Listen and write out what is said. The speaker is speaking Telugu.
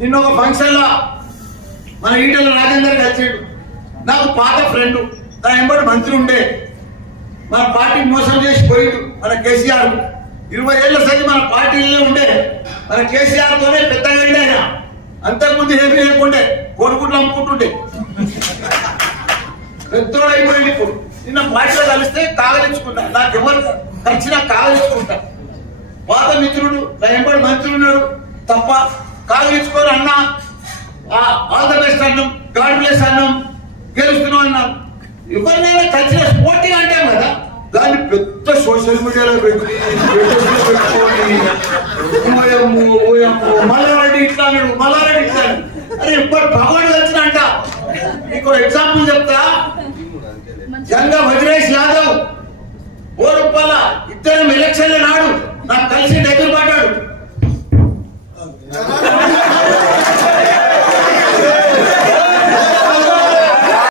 నిన్న ఒక ఫంక్షన్ లా మన ఈటల రాజేందర్ కలిసాడు. నాకు పాత ఫ్రెండ్, నా ఎంబడి మంత్రి ఉండే, మన పార్టీ మోసం చేసి పోయిండు మన కేసీఆర్. 20 ఏళ్ల సరి మన పార్టీలో ఉండే, మన కేసీఆర్ తోనే పెద్దగా ఆయన. అంతకుముందు ఏమి లేకుండే, కోరుకుంటూ అమ్ముకుంటుండే, పెద్దోడు అయిపోయింది. ఇప్పుడు నిన్న పార్టీలో కలిస్తే కాగలించుకుంటా, నాకెవరు కలిసినా కాగలించుకుంటా. పాత మిత్రుడు, నా ఎంబడి మంత్రి ఉన్నాడు తప్ప కాగలించుకొని అన్నా ఆల్ ద బెస్ట్ అన్నాం, గాడ్ బ్లెస్ అన్నాం, గెలుస్తున్నాం అన్నాం. ఎవరినైనా కలిసిన పోటీగా అంటాం కదా, దాన్ని పెద్ద సోషల్ మీడియాలో పెట్టుకొని మల్లారెడ్డి ఇట్లా అన్నాడు, మల్లారెడ్డి ఇట్లా. అరే ఇప్పుడు భగవాన్ కలిసిన అంట. మీకు ఎగ్జాంపుల్ చెప్తా. జంగా వజ్రేష్ యాదవ్, ఓ రూపాయల ఇద్దరం ఎలక్షన్ల నాడు నాకు కలిసి దగ్గర పడ్డాడు.